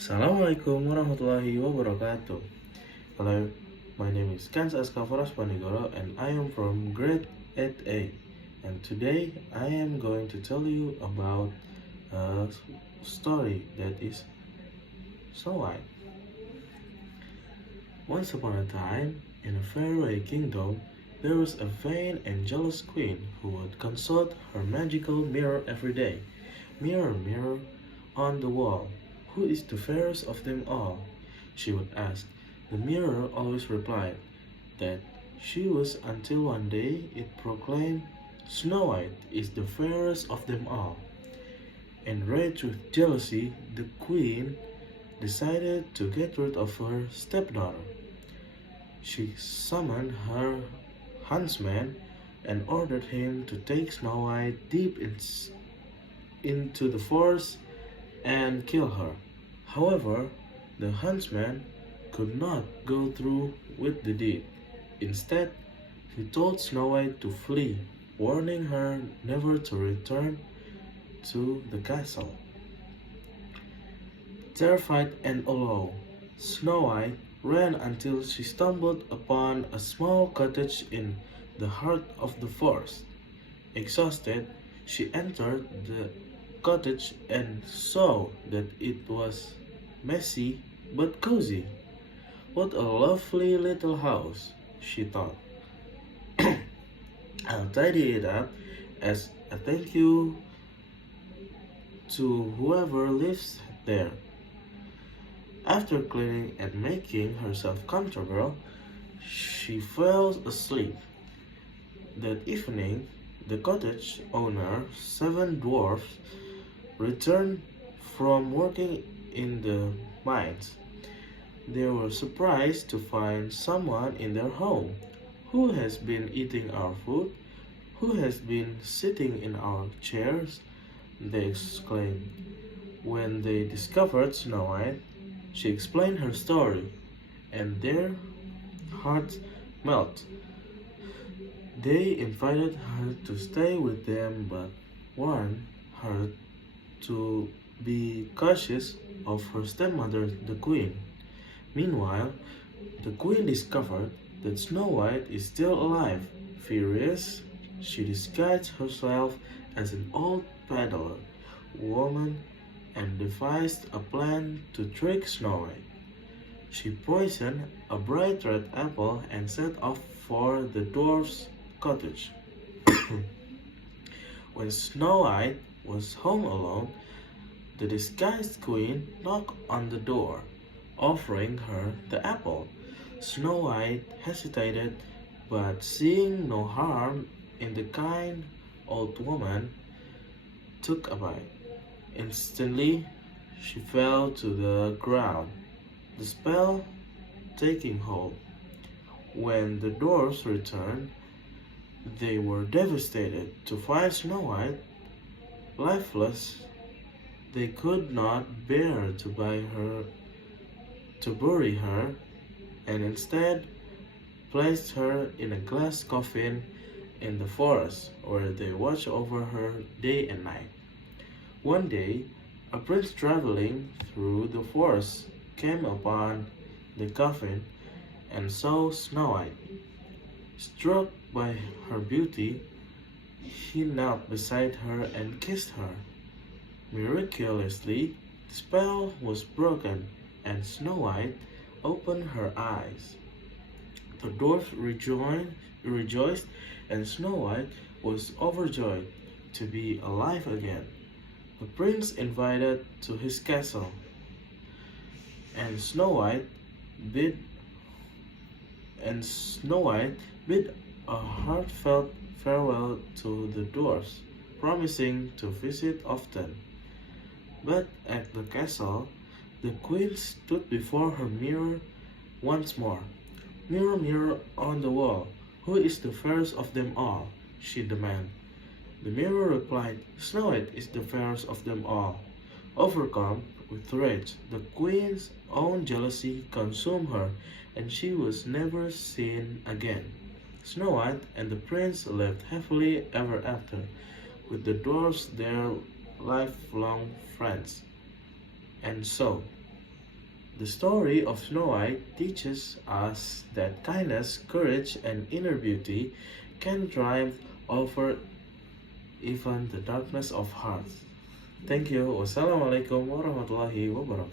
Assalamualaikum warahmatullahi wabarakatuh. Hello, my name is Kans Askafaras Panigoro and I am from grade 8A. And today I am going to tell you about a story that is Snow White. Once upon a time, in a faraway kingdom, there was a vain and jealous queen who would consult her magical mirror every day. Mirror, mirror on the wall, who is the fairest of them all? She would ask. The mirror always replied that she was until one day it proclaimed, Snow White is the fairest of them all. Enraged with jealousy, the queen decided to get rid of her stepdaughter. She summoned her huntsman and ordered him to take Snow White deep into the forest and kill her. However, the huntsman could not go through with the deed. Instead, he told Snow White to flee, warning her never to return to the castle. Terrified and alone, Snow White ran until she stumbled upon a small cottage in the heart of the forest. Exhausted, she entered the cottage and saw that it was messy but cozy. What a lovely little house, she thought. I'll tidy it up as a thank you to whoever lives there. After cleaning and making herself comfortable, she fell asleep. That evening, the cottage owner, 7 dwarfs, returned from working in the mines. They were surprised to find someone in their home. Who has been eating our food? Who has been sitting in our chairs? They exclaimed. When they discovered Snow White, she explained her story, and their hearts melted. They invited her to stay with them but warned her to be cautious of her stepmother, the queen. Meanwhile, the queen discovered that Snow White is still alive. Furious, she disguised herself as an old peddler woman and devised a plan to trick Snow White. She poisoned a bright red apple and set off for the dwarf's cottage. When Snow White was home alone, the disguised queen knocked on the door, offering her the apple. Snow White hesitated, but seeing no harm in the kind old woman, took a bite. Instantly, she fell to the ground, the spell taking hold. When the dwarfs returned, they were devastated to find Snow White lifeless. They could not bear to bury her, and instead placed her in a glass coffin in the forest, where they watched over her day and night. One day, a prince traveling through the forest came upon the coffin and saw Snow White. Struck by her beauty, he knelt beside her and kissed her. Miraculously, the spell was broken, and Snow White opened her eyes. The dwarf rejoiced, and Snow White was overjoyed to be alive again. The prince invited to his castle, and Snow White bid a heartfelt farewell to the dwarfs, promising to visit often. But at the castle, the queen stood before her mirror once more. Mirror, mirror on the wall, who is the fairest of them all? She demanded. The mirror replied, Snow White is the fairest of them all. Overcome with rage, the queen's own jealousy consumed her, and she was never seen again. Snow White and the prince lived happily ever after, with the dwarfs their lifelong friends. And so, The story of Snow White teaches us that kindness, courage, and inner beauty can triumph over even the darkness of heart. Thank you. Wassalamualaikum warahmatullahi wabarakatuh.